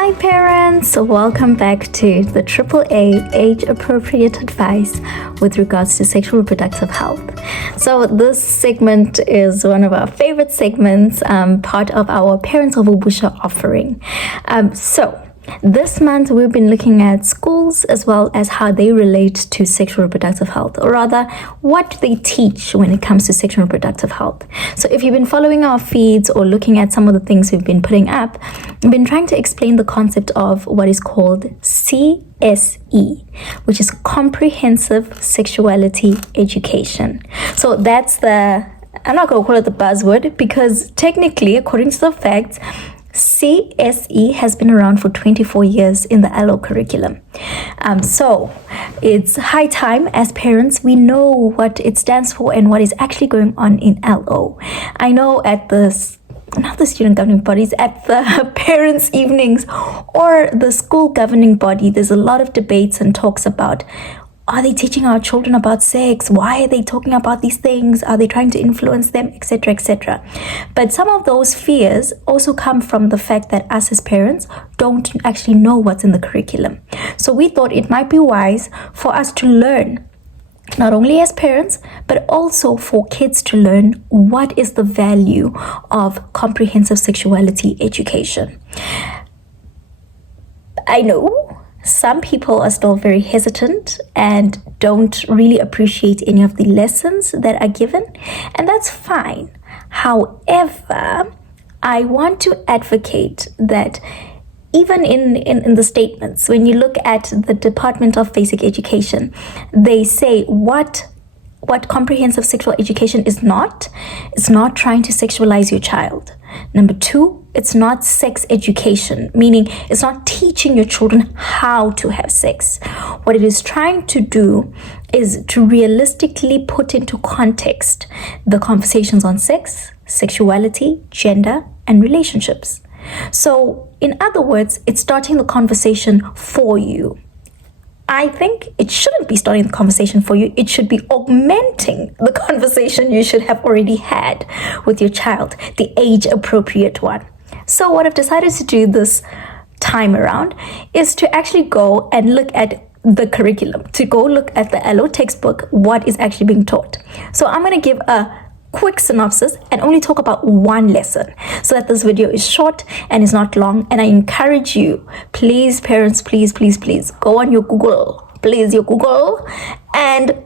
Hi parents, welcome back to the AAA age appropriate advice with regards to sexual reproductive health. So this segment is one of our favorite segments, part of our Parents of Ubusha offering. This month we've been looking at schools as well as how they relate to sexual reproductive health, or rather what they teach when it comes to sexual reproductive health. So if you've been following our feeds or looking at some of the things we've been putting up, we've been trying to explain the concept of what is called CSE, which is Comprehensive Sexuality Education. So that's I'm not going to call it the buzzword because technically, according to the facts, CSE has been around for 24 years in the LO curriculum. So it's high time as parents we know what it stands for and what is actually going on in LO. I know at not the student governing bodies, at the parents' evenings or the school governing body, there's a lot of debates and talks about, are they teaching our children about sex? Why are they talking about these things? Are they trying to influence them, etc., etc.? But some of those fears also come from the fact that us as parents don't actually know what's in the curriculum. So we thought it might be wise for us to learn, not only as parents, but also for kids to learn what is the value of comprehensive sexuality education. I know some people are still very hesitant and don't really appreciate any of the lessons that are given, and that's fine. However, I want to advocate that even in the statements, when you look at the Department of Basic Education, they say what comprehensive sexual education is not. It's not trying to sexualize your child. Number two, it's not sex education, meaning it's not teaching your children how to have sex. What it is trying to do is to realistically put into context the conversations on sex, sexuality, gender, and relationships. So, in other words, it's starting the conversation for you. I think it shouldn't be starting the conversation for you. It should be augmenting the conversation you should have already had with your child, the age-appropriate one. So what I've decided to do this time around is to actually go and look at the curriculum, to go look at the LO textbook, what is actually being taught. So I'm going to give a quick synopsis and only talk about one lesson so that this video is short and is not long. And I encourage you, please parents, please go on your Google, and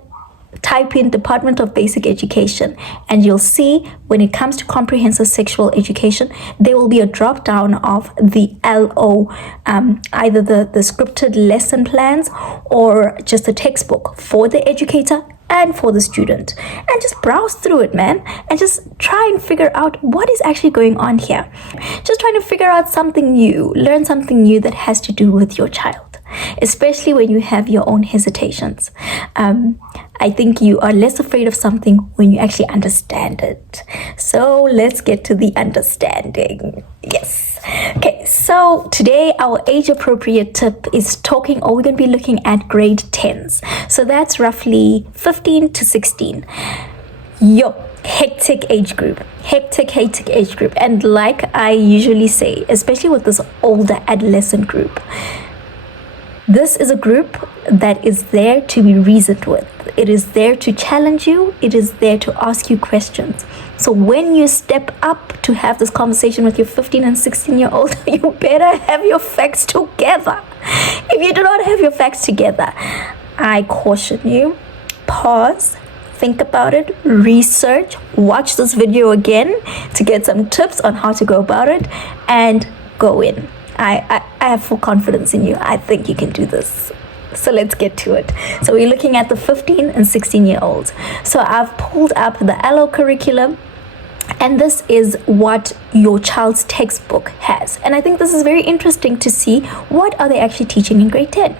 type in Department of Basic Education, and you'll see when it comes to comprehensive sexual education, there will be a drop down of the LO, either the scripted lesson plans or just a textbook for the educator and for the student, and just browse through it, man, and just try and figure out what is actually going on here. Just trying to figure out something new, learn something new that has to do with your child, especially when you have your own hesitations. I think you are less afraid of something when you actually understand it. So let's get to the understanding. Yes. Okay, so today our age-appropriate tip is we're going to be looking at grade 10s. So that's roughly 15 to 16. Hectic age group. And like I usually say, especially with this older adolescent group, this is a group that is there to be reasoned with. It is there to challenge you. It is there to ask you questions. So when you step up to have this conversation with your 15 and 16-year-old, you better have your facts together. If you do not have your facts together, I caution you, pause, think about it, research, watch this video again to get some tips on how to go about it, and go in. I have full confidence in you. I think you can do this. So let's get to it. So we're looking at the 15 and 16-year-olds. So I've pulled up the LO curriculum, and this is what your child's textbook has. And I think this is very interesting to see what are they actually teaching in grade 10.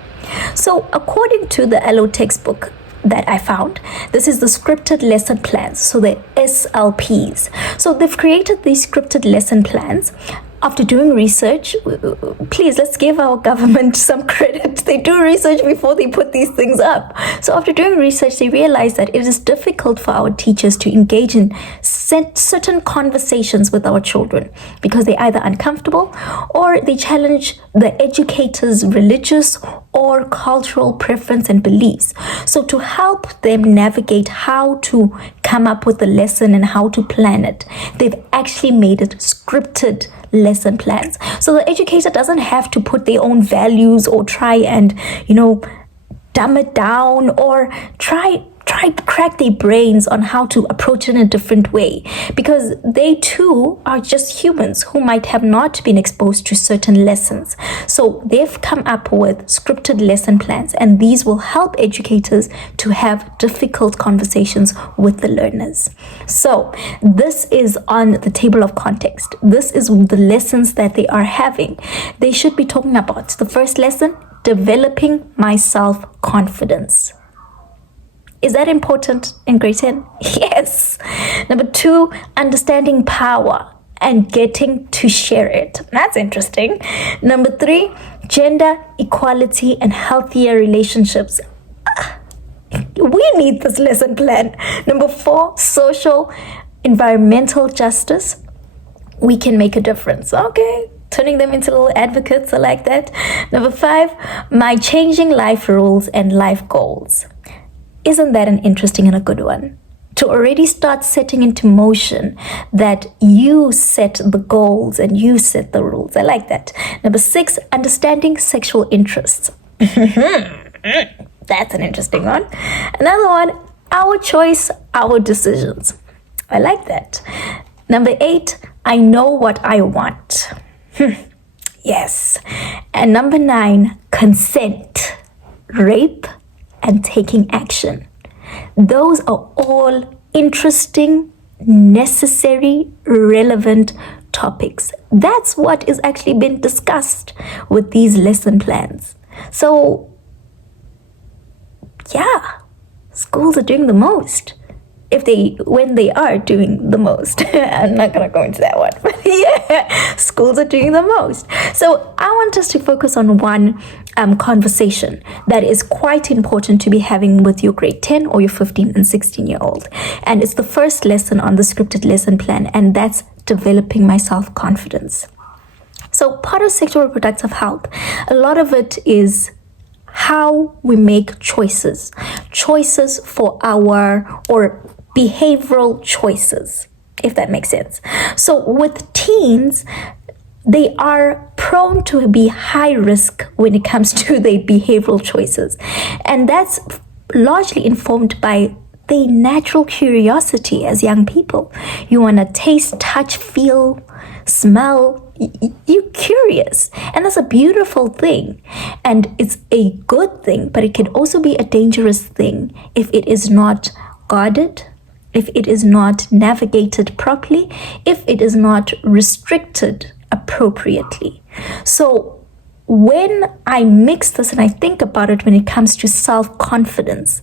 So according to the LO textbook that I found, this is the scripted lesson plans, so the SLPs. So they've created these scripted lesson plans after doing research, please, let's give our government some credit. They do research before they put these things up. So after doing research, they realized that it is difficult for our teachers to engage in certain conversations with our children because they're either uncomfortable or they challenge the educator's religious or cultural preference and beliefs. So to help them navigate how to come up with the lesson and how to plan it, they've actually made it scripted lesson plans. So the educator doesn't have to put their own values or try and, dumb it down or try crack their brains on how to approach it in a different way, because they too are just humans who might have not been exposed to certain lessons. So they've come up with scripted lesson plans, and these will help educators to have difficult conversations with the learners. So this is on the table of context. This is the lessons that they are having. They should be talking about the first lesson, developing my self-confidence. Is that important in grade 10? Yes. Number 2, understanding power and getting to share it. That's interesting. Number 3, gender equality and healthier relationships. We need this lesson plan. Number 4, social environmental justice. We can make a difference. Okay. Turning them into little advocates. I like that. Number 5, my changing life rules and life goals. Isn't that an interesting and a good one? To already start setting into motion that you set the goals and you set the rules. I like that. Number 6, understanding sexual interests. That's an interesting one. Another one, our choice, our decisions. I like that. Number 8, I know what I want. Yes. And number 9, consent, rape, and taking action. Those are all interesting, necessary, relevant topics. That's what is actually been discussed with these lesson plans. So, yeah, schools are doing the most. When they are doing the most. I'm not gonna go into that one, but yeah, schools are doing the most. So I want us to focus on one conversation that is quite important to be having with your grade 10 or your 15 and 16-year-old. And it's the first lesson on the scripted lesson plan, and that's developing my self-confidence. So part of sexual reproductive health, a lot of it is how we make choices for or behavioral choices, if that makes sense. So with teens, they are prone to be high risk when it comes to their behavioral choices. And that's largely informed by their natural curiosity as young people. You want to taste, touch, feel, smell. You're curious, and that's a beautiful thing, and it's a good thing, but it can also be a dangerous thing if it is not guarded, if it is not navigated properly, if it is not restricted appropriately. So when I mix this and I think about it when it comes to self-confidence,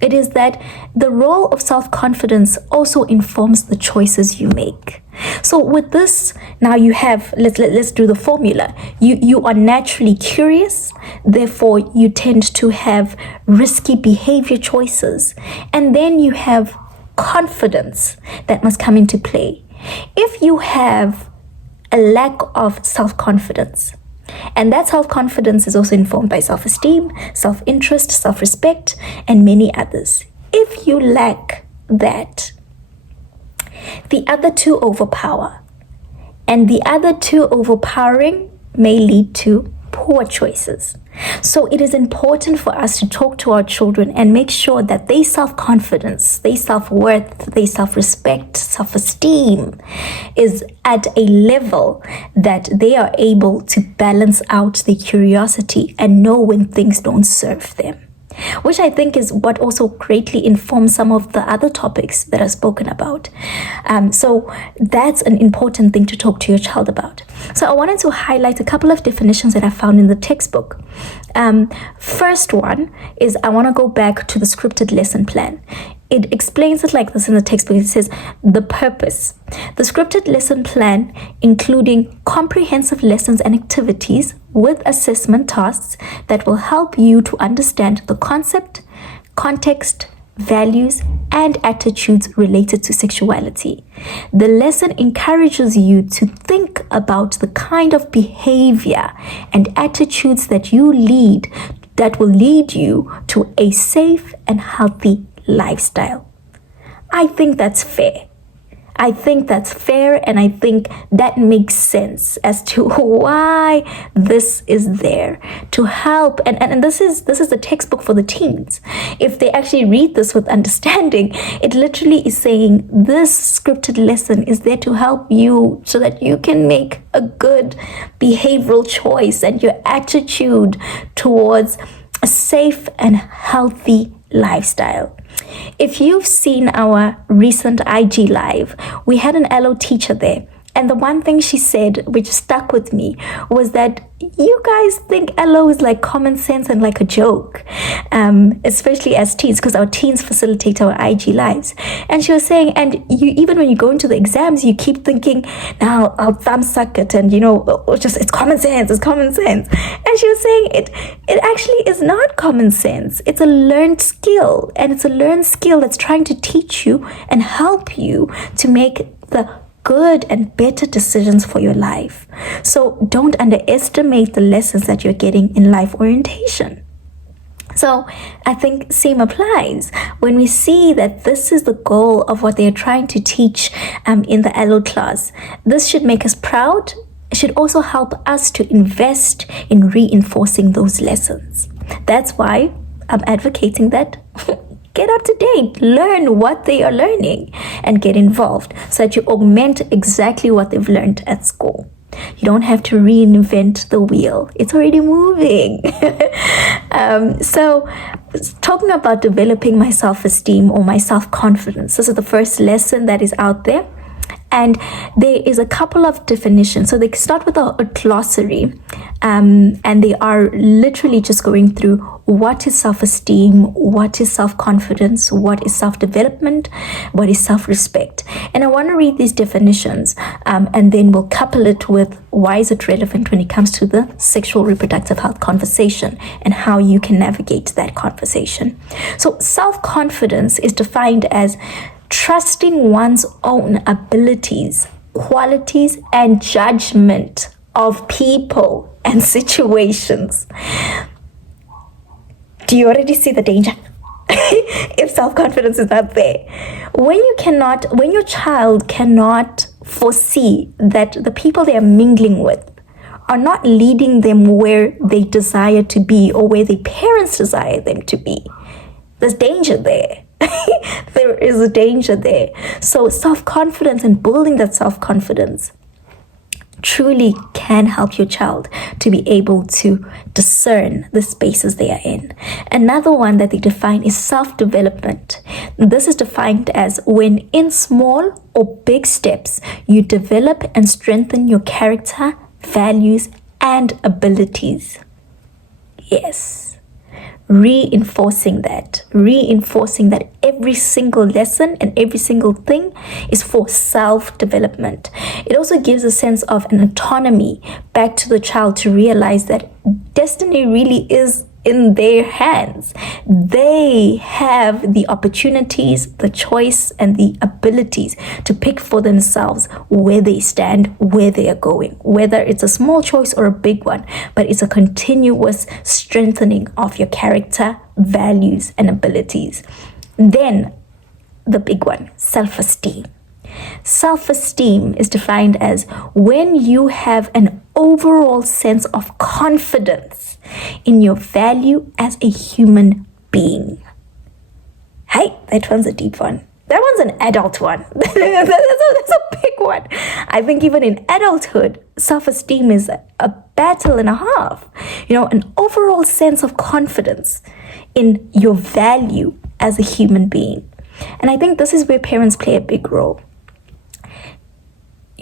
it is that the role of self-confidence also informs the choices you make. So with this, now you have, let's do the formula. You are naturally curious, therefore you tend to have risky behavior choices. And then you have confidence that must come into play. If you have a lack of self-confidence, and that self-confidence is also informed by self-esteem, self-interest, self-respect, and many others. If you lack that, the other two overpower. And the other two overpowering may lead to poor choices. So it is important for us to talk to our children and make sure that their self-confidence, their self-worth, their self-respect, self-esteem is at a level that they are able to balance out their curiosity and know when things don't serve them, which I think is what also greatly informs some of the other topics that are spoken about. So that's an important thing to talk to your child about. So I wanted to highlight a couple of definitions that I found in the textbook. First one is I want to go back to the scripted lesson plan. it explains it like this in the textbook. It says, the purpose. The scripted lesson plan, including comprehensive lessons and activities with assessment tasks that will help you to understand the concept, context, values, and attitudes related to sexuality. The lesson encourages you to think about the kind of behavior and attitudes that will lead you to a safe and healthy lifestyle. I think that's fair. And I think that makes sense as to why this is there to help. And this is the textbook for the teens. If they actually read this with understanding, it literally is saying this scripted lesson is there to help you so that you can make a good behavioral choice and your attitude towards a safe and healthy lifestyle. If you've seen our recent IG live, we had an LO teacher there. And the one thing she said, which stuck with me, was that you guys think LO is like common sense and like a joke, especially as teens, because our teens facilitate our IG lives. And she was saying, and you, even when you go into the exams, you keep thinking, now I'll thumb suck it, and it's common sense, And she was saying it actually is not common sense. It's a learned skill, and it's a learned skill that's trying to teach you and help you to make the good and better decisions for your life. So don't underestimate the lessons that you're getting in life orientation. So I think same applies when we see that this is the goal of what they're trying to teach in the LO class. This should make us proud. It should also help us to invest in reinforcing those lessons. That's why I'm advocating that get up to date, learn what they are learning, and get involved so that you augment exactly what they've learned at school. You don't have to reinvent the wheel. It's already moving. So talking about developing my self-esteem or my self-confidence, this is the first lesson that is out there. And there is a couple of definitions. So they start with a glossary, and they are literally just going through what is self-esteem, what is self-confidence, what is self-development, what is self-respect. And I want to read these definitions, and then we'll couple it with why is it relevant when it comes to the sexual reproductive health conversation and how you can navigate that conversation. So self-confidence is defined as trusting one's own abilities, qualities, and judgment of people and situations. Do you already see the danger? If self-confidence is not there. When your child cannot foresee that the people they are mingling with are not leading them where they desire to be or where their parents desire them to be, there's danger there. There is a danger there. So self-confidence and building that self-confidence truly can help your child to be able to discern the spaces they are in. Another one that they define is self-development. This is defined as when in small or big steps, you develop and strengthen your character, values, and abilities. Yes. Reinforcing that every single lesson and every single thing is for self-development. It also gives a sense of an autonomy back to the child to realize that destiny really is in their hands. They have the opportunities, the choice, and the abilities to pick for themselves where they stand, where they are going, whether it's a small choice or a big one, but it's a continuous strengthening of your character, values, and abilities. Then the big one, self-esteem. Self-esteem is defined as when you have an overall sense of confidence in your value as a human being. Hey, that one's a deep one. That one's an adult one. That's a big one. I think even in adulthood, self-esteem is a battle and a half. An overall sense of confidence in your value as a human being. And I think this is where parents play a big role.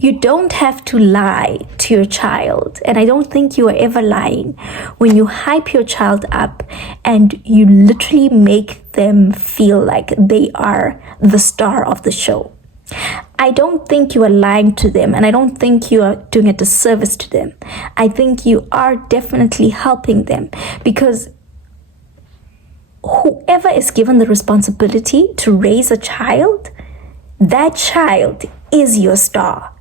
you don't have to lie to your child. And I don't think you are ever lying when you hype your child up and you literally make them feel like they are the star of the show. I don't think you are lying to them, and I don't think you are doing a disservice to them. I think you are definitely helping them, because whoever is given the responsibility to raise a child, that child is your star.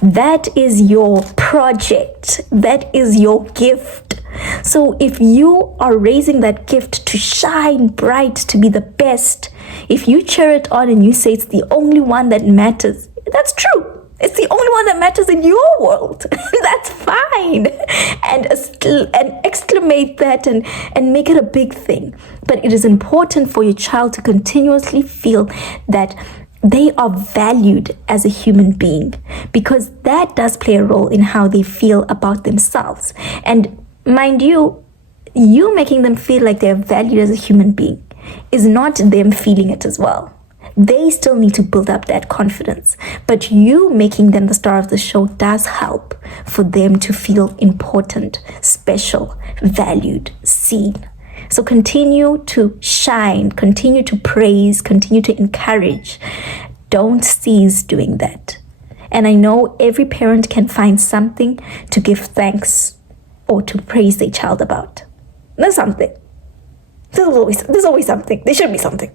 That is your project. That is your gift. So if you are raising that gift to shine bright, to be the best, if you cheer it on and you say it's the only one that matters, that's true. It's the only one that matters in your world. That's fine. And exclamate that and make it a big thing. But it is important for your child to continuously feel that they are valued as a human being, because that does play a role in how they feel about themselves. And mind you, you making them feel like they're valued as a human being is not them feeling it as well. They still need to build up that confidence. But you making them the star of the show does help for them to feel important, special, valued, seen. So continue to shine, continue to praise, continue to encourage. Don't cease doing that. And I know every parent can find something to give thanks or to praise their child about. There's something. There's always something. There should be something.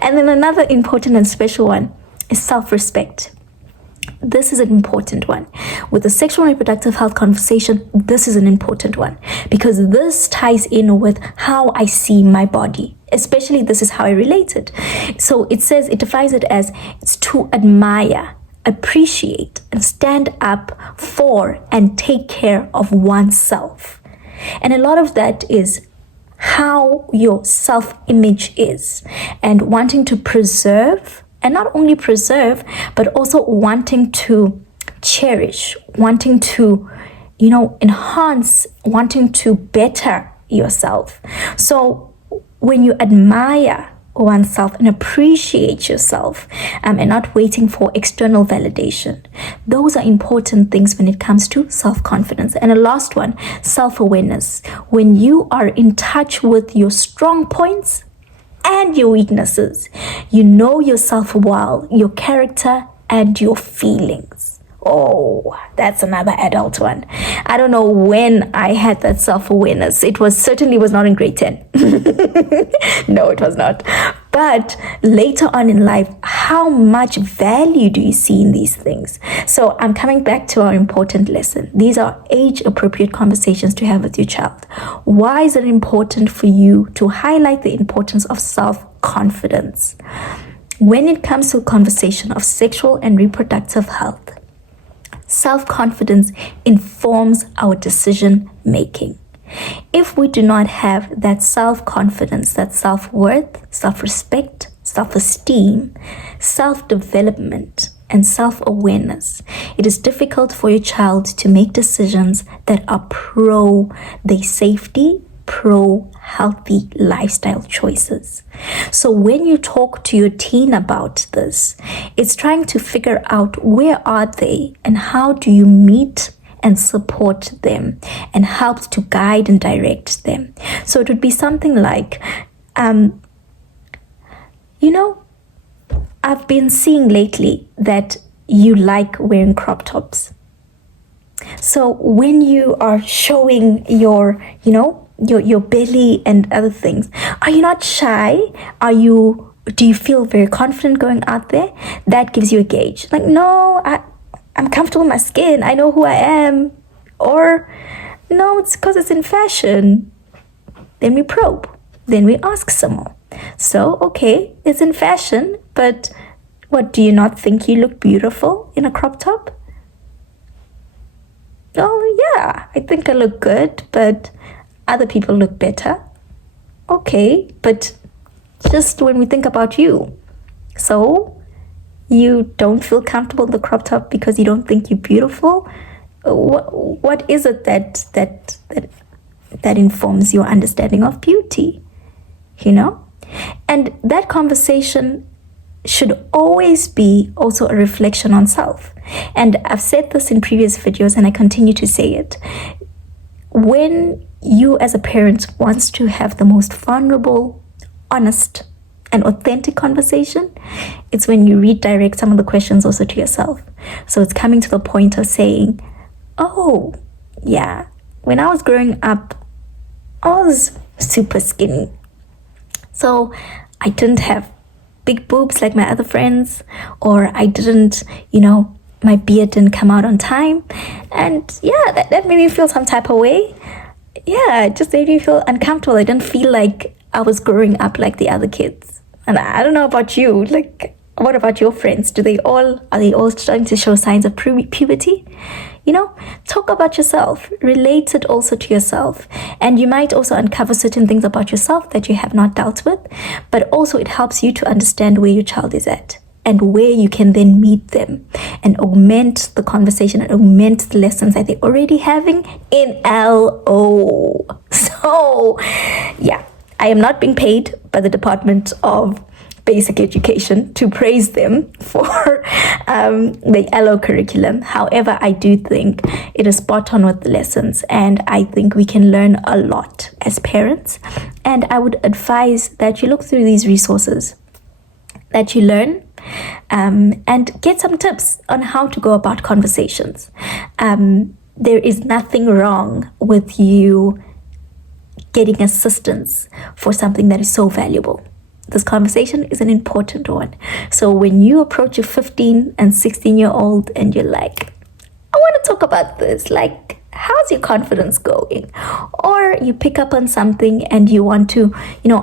And then another important and special one is self-respect. This is an important one. With the sexual and reproductive health conversation, this is an important one, because this ties in with how I see my body. Especially, this is how I relate it. So it defines it as it's to admire, appreciate, and stand up for and take care of oneself. And a lot of that is how your self-image is, and wanting to preserve, and not only preserve, but also wanting to cherish, wanting to, enhance, wanting to better yourself. So when you admire oneself and appreciate yourself, and not waiting for external validation, those are important things when it comes to self-confidence. And the last one, self-awareness. When you are in touch with your strong points and your weaknesses, you know yourself well, your character and your feelings. Oh, that's another adult one. I don't know when I had that self-awareness. It certainly was not in grade 10. No, it was not. But later on in life, how much value do you see in these things? So I'm coming back to our important lesson. These are age-appropriate conversations to have with your child. Why is it important for you to highlight the importance of self-confidence? When it comes to a conversation of sexual and reproductive health, self-confidence informs our decision making. If we do not have that self-confidence, that self-worth, self-respect, self-esteem, self-development, and self-awareness, it is difficult for your child to make decisions that are pro their safety, pro healthy lifestyle choices. So when you talk to your teen about this, it's trying to figure out where are they and how do you meet and support them and help to guide and direct them. So it would be something like, I've been seeing lately that you like wearing crop tops. So when you are showing your belly and other things, are you not shy? Do you feel very confident going out there? That gives you a gauge. Like, no, I'm comfortable in my skin. I know who I am. Or, no, it's because it's in fashion. Then we probe. Then we ask some more. So, okay, it's in fashion, but what, do you not think you look beautiful in a crop top? Oh, yeah, I think I look good, but other people look better. Okay, but just when we think about you. So, you don't feel comfortable in the crop top because you don't think you're beautiful? What is it that informs your understanding of beauty? And that conversation should always be also a reflection on self. And I've said this in previous videos and I continue to say it. When you as a parent wants to have the most vulnerable, honest, and authentic conversation, it's when you redirect some of the questions also to yourself. So it's coming to the point of saying, oh, yeah, when I was growing up, I was super skinny. So I didn't have big boobs like my other friends, or I didn't, my beard didn't come out on time. And yeah, that made me feel some type of way. Yeah, it just made me feel uncomfortable. I didn't feel like I was growing up like the other kids. And I don't know about you, like, what about your friends? Are they all starting to show signs of puberty? Talk about yourself, relate it also to yourself. And you might also uncover certain things about yourself that you have not dealt with, but also it helps you to understand where your child is at and where you can then meet them and augment the conversation and augment the lessons that they're already having in LO. So, yeah, I am not being paid by the Department of Basic Education to praise them for the LO curriculum. However, I do think it is spot on with the lessons, and I think we can learn a lot as parents. And I would advise that you look through these resources, that you learn, and get some tips on how to go about conversations. There is nothing wrong with you getting assistance for something that is so valuable. This conversation is an important one. So when you approach your 15 and 16-year-old and you're like, I want to talk about this, like, how's your confidence going? Or you pick up on something and you want to,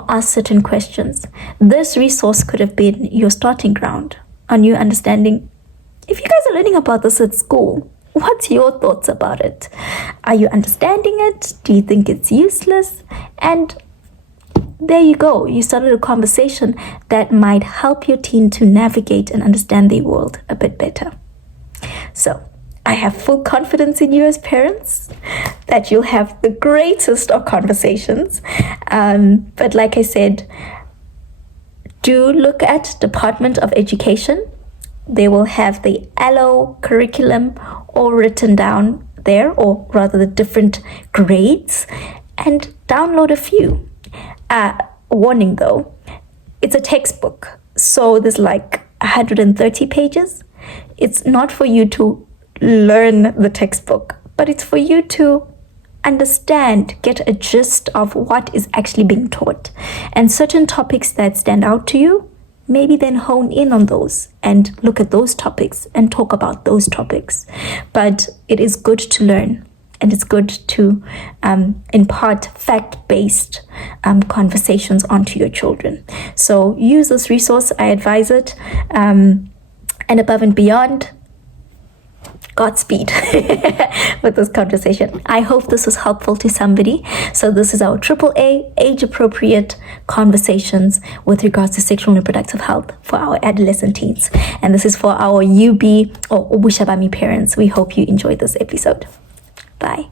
ask certain questions. This resource could have been your starting ground on you understanding, if you guys are learning about this at school, what's your thoughts about it? Are you understanding it? Do you think it's useless? And there you go. You started a conversation that might help your teen to navigate and understand their world a bit better. So I have full confidence in you as parents that you'll have the greatest of conversations. But like I said, do look at Department of Education. They will have the LO curriculum all written down there, or rather the different grades, and download a few. Warning though, it's a textbook, so there's like 130 pages. It's not for you to learn the textbook, but it's for you to understand, get a gist of what is actually being taught, and certain topics that stand out to you, maybe then hone in on those and look at those topics and talk about those topics. But it is good to learn. And it's good to impart fact-based conversations onto your children. So use this resource. I advise it. And above and beyond, Godspeed with this conversation. I hope this was helpful to somebody. So this is our AAA age-appropriate conversations with regards to sexual and reproductive health for our adolescent teens. And this is for our UB or Ubushabami parents. We hope you enjoyed this episode. Bye.